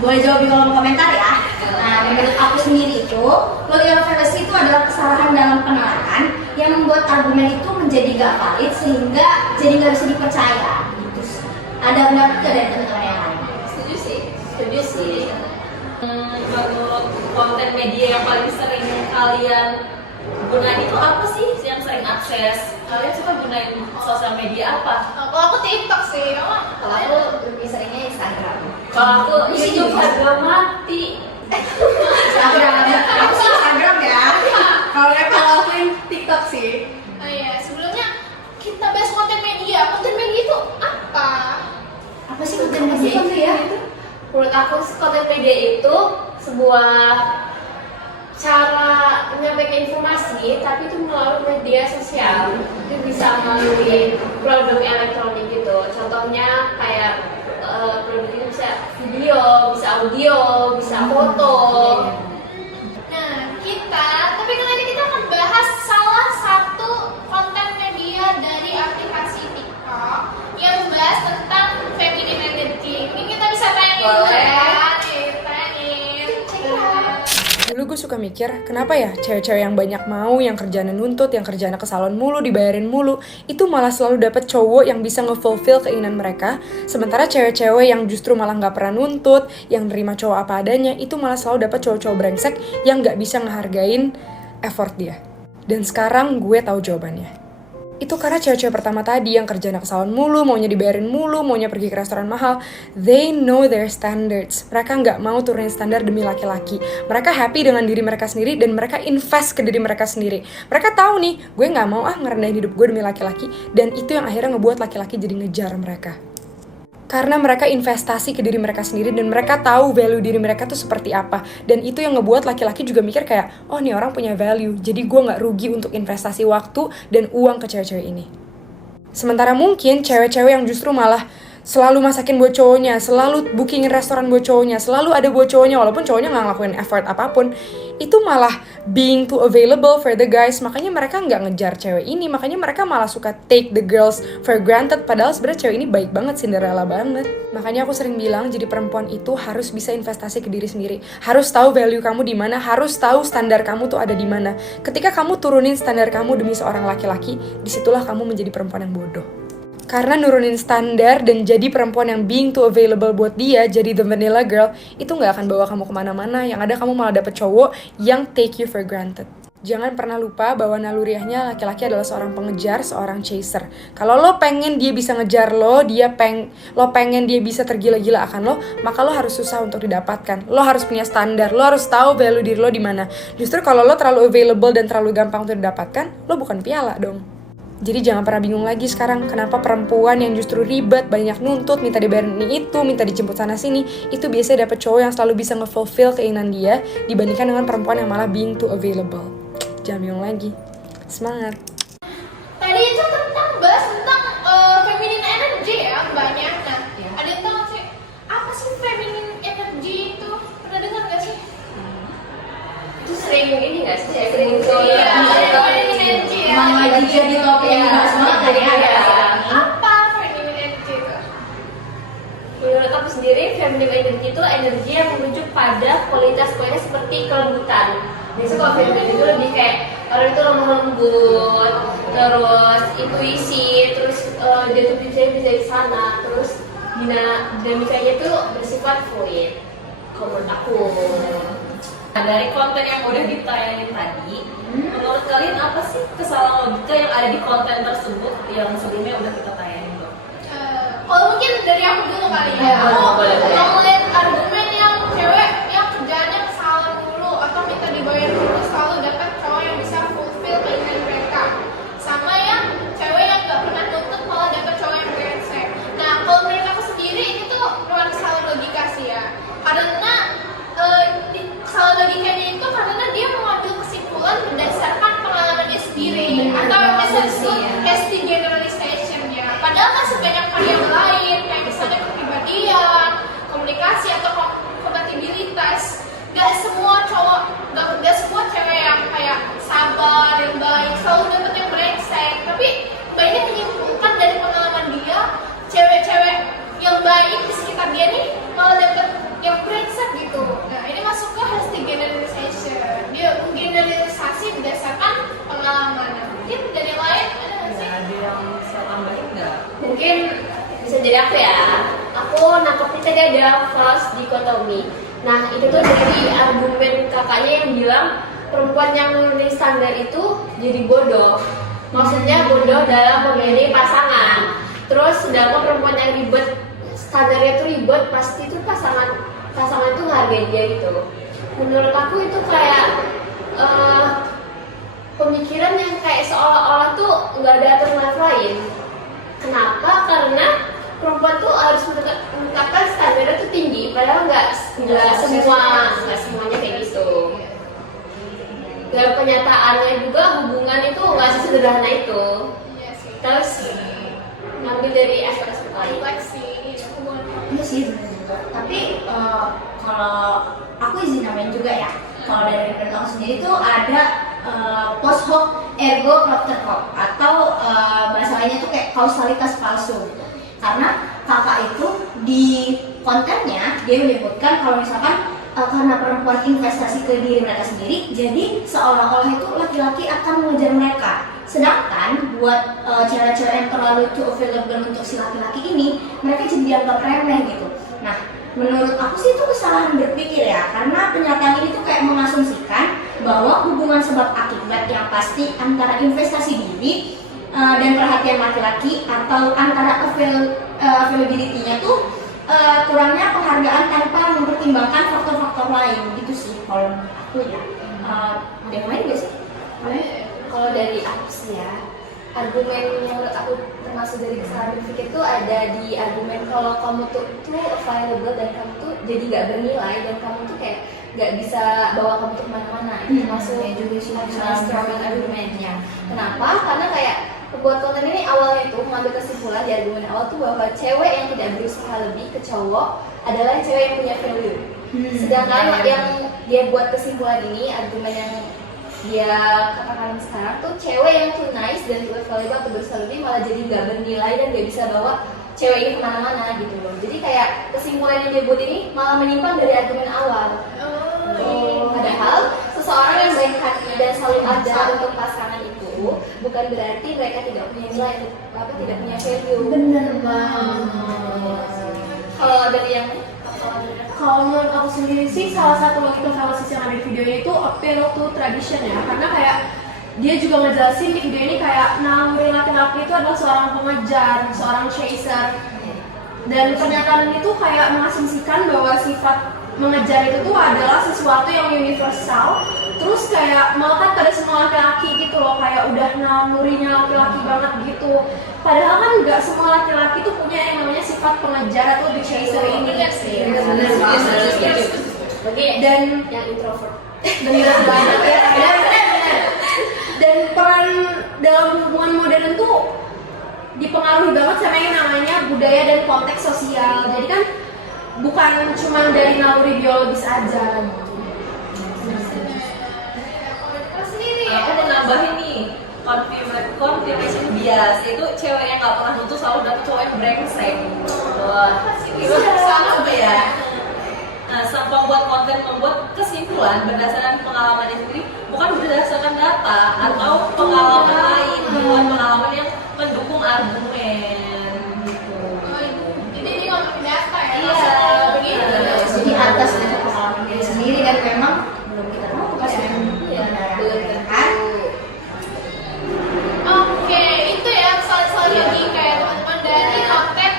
boleh jawab di kolom komentar ya. Nah, menurut aku sendiri itu, logical fallacy itu adalah kesalahan dalam penerapan yang membuat argumen itu menjadi gak valid sehingga jadi gak bisa dipercaya. Gitu sih. Ada pendapat gak dari teman-teman yang lain? Setuju sih. Menurut konten media yang paling sering kalian gunain itu apa sih? Yang sering akses? Kalian suka gunain sosial media apa? Kalau aku TikTok sih, Kalau aku lebih seringnya Instagram. Kalau aku YouTube harga mati. Instagram. Aku sih Instagram ya. Kalau aku yang TikTok sih. Oh iya, sebelumnya kita bahas konten media. Konten media itu apa? Apa sih konten media itu ya? Menurut aku konten media itu sebuah cara menyampaikan informasi, tapi itu melalui media sosial. Itu bisa melalui produk elektronik gitu. Contohnya kayak produk itu bisa video, bisa audio, bisa foto. Nah, tapi kali ini kita akan bahas salah satu konten media dari aplikasi TikTok yang membahas tentang feminine energy. Ini kita bisa tanya dulu ya. Dulu gue suka mikir, kenapa ya cewek-cewek yang banyak mau, yang kerjanya nuntut, yang kerjanya ke salon mulu, dibayarin mulu, itu malah selalu dapet cowok yang bisa nge-fulfill keinginan mereka, sementara cewek-cewek yang justru malah nggak pernah nuntut, yang nerima cowok apa adanya, itu malah selalu dapet cowok-cowok brengsek yang nggak bisa ngehargain effort dia. Dan sekarang gue tahu jawabannya. Itu karena cewek-cewek pertama tadi yang kerjanya ke salon mulu, maunya dibayarin mulu, maunya pergi ke restoran mahal, they know their standards. Mereka nggak mau turunin standar demi laki-laki. Mereka happy dengan diri mereka sendiri dan mereka invest ke diri mereka sendiri. Mereka tahu nih, gue nggak mau ngerendahin hidup gue demi laki-laki, dan itu yang akhirnya ngebuat laki-laki jadi ngejar mereka. Karena mereka investasi ke diri mereka sendiri dan mereka tahu value diri mereka tuh seperti apa. Dan itu yang ngebuat laki-laki juga mikir kayak, oh nih orang punya value, jadi gue gak rugi untuk investasi waktu dan uang ke cewek-cewek ini. Sementara mungkin cewek-cewek yang justru malah selalu masakin buat cowoknya, selalu bookingin restoran buat cowoknya, selalu ada buat cowoknya walaupun cowoknya gak ngelakuin effort apapun, itu malah being too available for the guys. Makanya mereka gak ngejar cewek ini, makanya mereka malah suka take the girls for granted, padahal sebenarnya cewek ini baik banget, Cinderella banget. Makanya aku sering bilang jadi perempuan itu harus bisa investasi ke diri sendiri, harus tahu value kamu di mana, harus tahu standar kamu tuh ada di mana. Ketika kamu turunin standar kamu demi seorang laki-laki, disitulah kamu menjadi perempuan yang bodoh. Karena nurunin standar dan jadi perempuan yang being too available buat dia, jadi the vanilla girl, itu gak akan bawa kamu kemana-mana. Yang ada kamu malah dapet cowok yang take you for granted. Jangan pernah lupa bahwa naluriahnya laki-laki adalah seorang pengejar, seorang chaser. Kalau lo pengen dia bisa ngejar lo, lo pengen dia bisa tergila-gila akan lo, maka lo harus susah untuk didapatkan. Lo harus punya standar, lo harus tahu value diri lo di mana. Justru kalau lo terlalu available dan terlalu gampang untuk didapatkan, lo bukan piala dong. Jadi jangan pernah bingung lagi sekarang kenapa perempuan yang justru ribet, banyak nuntut, minta dibayarin ini itu, minta dijemput sana sini, itu biasanya dapet cowok yang selalu bisa nge-fulfill keinginan dia dibandingkan dengan perempuan yang malah being too available. Jangan bingung lagi. Semangat. Tadi itu bahas tentang feminine energy ya, banyak. Nah, ada yang tahu sih apa sih feminine energy itu? Pernah dengar nggak sih? Itu sering ini nggak sih? Sering Feminine energy ya. Emang lagi jadi topik yang dibahas banget dari Apa feminine energy itu? Menurut aku sendiri, feminine energy itu energi yang merujuk pada kualitas-kualitas seperti kelembutan. Biasanya kalau feminine itu lebih kayak orang itu lemah lembut, terus intuisi, terus dia tuh bisa di sana, terus dinamikanya tuh bersifat fluid. Kalau menurut aku. Nah, dari konten yang udah ditayangin tadi, menurut kalian apa sih kesalahan logika yang ada di konten tersebut yang sebelumnya udah kita tayangin bro? Kalau mungkin dari aku dulu kali ya. Boleh. Aku ngeliat argumen yang cewek yang kerjanya ke salon dulu atau minta dibayar dulu selalu dapat cowok yang bisa fulfill keinginan mereka. Sama yang cewek yang gak pernah nuntut malah dapat cowok yang brengsek. Nah, kalau menurut aku sendiri ini tuh bukan kesalahan logika sih ya. Karena kesalahan logikanya itu karena dia mengambil kesimpulan berdasarkan pengalaman dia sendiri atau misalnya hasty generalization ya. Padahal kan sebanyak variabel lain kayak misalnya kepribadian, tadi ada false dichotomy. Nah itu tuh dari argumen kakaknya yang bilang perempuan yang memenuhi standar itu jadi bodoh. Maksudnya bodoh dalam memilih pasangan. Terus sedangkan perempuan yang ribet, standarnya itu ribet, pasti itu pasangan itu ngehargain dia gitu. Menurut aku itu kayak pemikiran yang kayak seolah-olah tuh nggak ada alternatif lain. Kenapa? Karena perempuan tuh harus menetapkan standarnya tuh tinggi, padahal nggak semuanya kayak gitu. Dalam kenyataannya juga hubungan itu nggak sesederhana itu. Iya sih. Terus ngambil dari aspek lain. Kompleks sih hubungan. Iya sih bener juga. Tapi kalau aku izin namain juga ya. Kalau dari Plato sendiri tuh ada post hoc ergo propter hoc atau bahasa lainnya tuh kayak kausalitas palsu. Karena kakak itu di kontennya dia menyebutkan kalau misalkan karena perempuan investasi ke diri mereka sendiri, jadi seolah-olah itu laki-laki akan mengejar mereka. Sedangkan buat cewek-cewek yang terlalu too available untuk si laki-laki ini, mereka jadi dianggap remeh gitu. Nah, menurut aku sih itu kesalahan berpikir ya, karena pernyataan ini tuh kayak mengasumsikan bahwa hubungan sebab akibat yang pasti antara investasi diri dan perhatian laki-laki atau antara availability-nya tuh kurangnya penghargaan tanpa mempertimbangkan faktor-faktor lain gitu sih kalau menurut aku ya. Ada yang lain gak sih? Kalau dari aku sih ya, argumen yang menurut aku termasuk dari kesalahan berpikir itu ada di argumen kalau kamu tuh available dan kamu tuh jadi nggak bernilai dan kamu tuh kayak nggak bisa bawa kamu tuh kemana-mana. Itu masuk juga sih strong argumennya. Kenapa? Karena kayak pembuat konten ini awalnya itu mengambil kesimpulan di argumen awal tuh bahwa cewek yang tidak berusaha lebih ke cowok adalah cewek yang punya value. Sedangkan yang dia buat kesimpulan ini, argumen yang dia katakan sekarang tuh cewek yang too nice dan too valuable atau berusaha lebih malah jadi nggak bernilai dan nggak bisa bawa cewek ini kemana-mana gitu loh. Jadi kayak kesimpulan yang dia buat ini malah menyimpang dari argumen awal. Padahal seseorang yang baik hati dan selalu ada untuk pasangan itu bukan berarti mereka tidak punya nilai atau tidak punya value. Bener banget. Kalau dari yang Kalau menurut aku sendiri sih salah satu logika fallacies yang ada di video ini itu appeal to tradition ya, karena kayak dia juga ngejelasin di video ini kayak naluri laki-laki itu adalah seorang pengejar, seorang chaser, dan pernyataan itu kayak mengasumsikan bahwa sifat mengejar itu tuh adalah sesuatu yang universal, terus kayak melekat pada semua laki-laki gitu loh, kayak udah nalurinya laki-laki banget gitu. Padahal kan nggak semua laki-laki tuh punya yang namanya sifat pengejar atau the chaser ini. benar Dan yang introvert. benar banget ya. Dan peran dalam hubungan modern tuh dipengaruhi banget sama yang namanya budaya dan konteks sosial. Jadi kan bukan cuma dari naluri biologis aja. Aku mau nambahin nih confirmation bias, itu cewek yang nggak pernah nutup selalu dapet cowok yang brengsek. Wah, itu sama apa ya? Nah, sang pembuat konten membuat kesimpulan berdasarkan pengalaman sendiri, bukan berdasarkan data atau pengalaman lain, bukan pengalaman yang mendukung argumen gitu. Ini dia ngomongin data ya? Iya, begitu. Jadi atas dari pengalaman diri sendiri dan memang belum kita tahu kan kan. Oke, itu ya soal logika ya teman-teman dari konten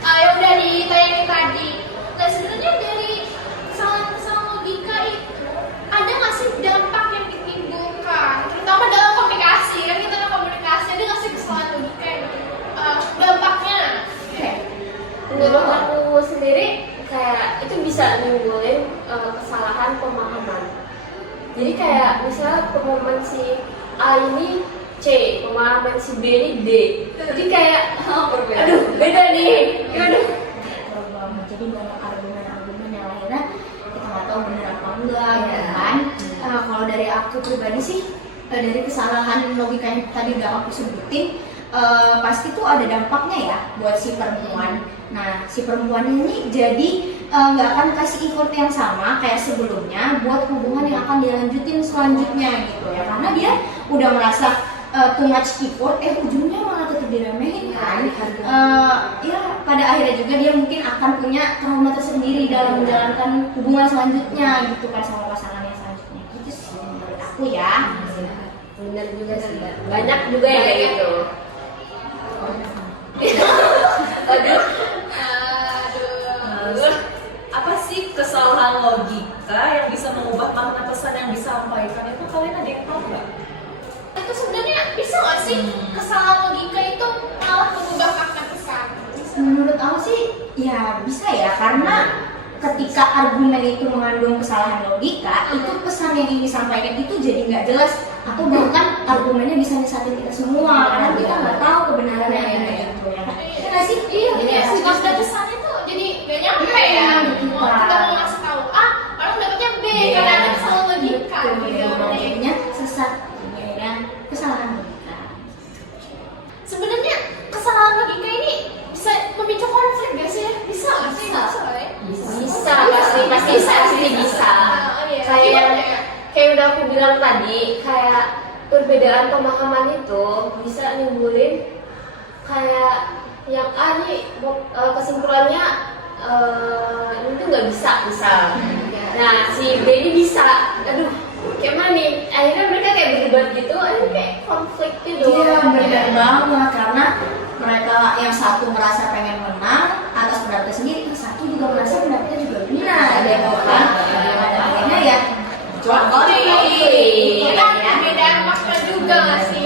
yang udah ditayangin tadi. Nah sebenarnya dari kesalahan logika itu ada nggak sih dampak yang ditimbulkan, terutama dalam komunikasi? Kan kita dalam komunikasi ada nggak sih kesalahan logika yang dampaknya? Menurut aku sendiri kayak itu bisa nimbulin kesalahan pemahaman. Jadi kayak misalnya pemahaman si A ini C, pemahaman si B ini D. Jadi kayak aduh beda nih. Gimana? Jadi banyak argumen-argumen yang akhirnya kita nggak tahu benar apa enggak ya kan. Kalau dari aku pribadi sih dari kesalahan logika yang tadi udah aku sebutin, pasti tuh ada dampaknya ya buat si perempuan. Nah si perempuan ini jadi nggak akan kasih effort yang sama kayak sebelumnya buat hubungan yang akan dilanjutin selanjutnya gitu ya, karena dia udah merasa too much effort, ujungnya malah tetap untuk diremehin kan. Ya pada akhirnya juga dia mungkin akan punya trauma tersendiri dalam menjalankan hubungan selanjutnya gitu kan sama pasangan yang selanjutnya gitu sih menurut aku ya. Bener juga sih, banyak juga yang kayak gitu. Aduh. Apa sih kesalahan logika yang bisa mengubah makna pesan yang disampaikan itu? Kalian ada yang tahu nggak? Itu sebenarnya bisa nggak sih kesalahan logika itu malah mengubah makna pesan? Menurut aku sih ya bisa ya, karena ketika argumen itu mengandung kesalahan logika, itu pesan yang ingin disampaikan itu jadi nggak jelas atau bahkan argumennya bisa nyesatin kita semua karena kita nggak tahu kebenarannya kayak gitu ya. Iya nggak sih? Iya, sih. makna pesan itu jadi gak nyampe ya. Mau kita mau ngasih tahu A, orang dapatnya B karena ada kesalahan logika. Jadinya sesat ya, kesalahan logika. Sebenarnya kesalahan logika ini bisa memicu konflik gak sih? Bisa nggak sih? Bisa, pasti bisa. Kayak udah aku bilang tadi, kayak perbedaan pemahaman itu bisa nimbulin kayak yang A nih kesimpulannya itu nggak bisa misal. Nah si B ini bisa, aduh kayak mana nih? Akhirnya mereka kayak berdebat gitu, akhirnya kayak konflik gitu. Iya benar banget, karena mereka yang satu merasa pengen menang atas pendapatnya sendiri, yang satu juga merasa pendapatnya juga benar, ya kan? Pada akhirnya ya Kita perbedaan makna juga nggak sih?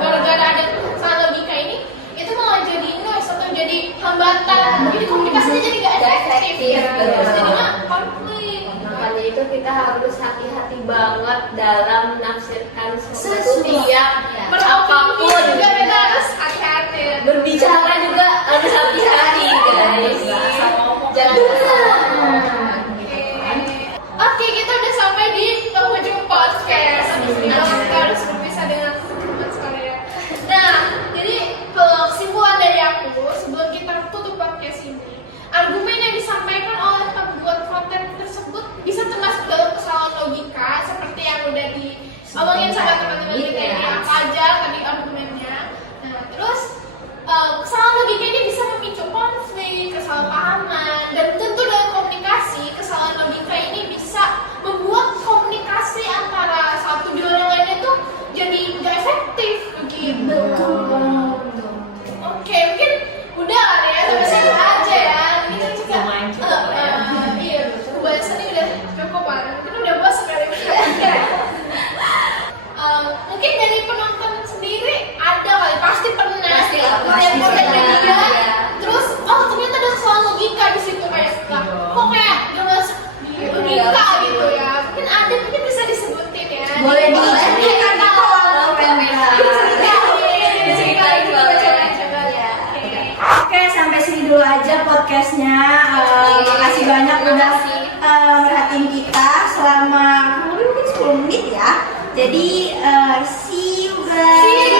Gara-gara ada kesalahan logika ini, itu malah jadi noise atau jadi hambatan. Jadi komunikasinya jadi nggak efektif. Terus jadinya konflik. Makanya itu kita harus hati-hati banget dalam menafsirkan sesuatu yang Apapun apapun. juga kita harus hati-hati. Berbicara juga harus hati-hati guys. Jangan Oke, kita udah sampai di penghujung podcast. Kita harus berpisah dengan teman sekalian. Nah, jadi kalau kesimpulan dari aku sebelum kita tutup podcast ini, argumen yang disampaikan oleh pembuat konten tersebut bisa termasuk dalam kesalahan logika seperti yang udah diomongin sama teman-teman kita ini. Apa aja tadi argumennya. Nah, terus kesalahan logika ini bisa memicu konflik, kesalahpahaman, dan tentu dalam komunikasi kesalahan logika ini bisa membuat komunikasi antara satu dengan yang lainnya itu jadi nggak efektif begitu. Oke, mungkin udah kali ya sampai sini aja ya. Kita juga iya, pembahasannya udah cukup kan. Mungkin udah bosan kali ya. Mungkin dari penonton sendiri ada kali, pasti pernah lihat konten media, terus ternyata ada kesalahan logika di situ kayak kok kayak gak masuk di logika gitu ya. Mungkin ada, mungkin bisa disebutin ya. boleh diceritakan di kolom komentar. Diceritain coba ya. Oke, sampai sini dulu aja podcastnya. Makasih banyak udah merhatiin kita selama mungkin 10 menit ya. Jadi see you guys.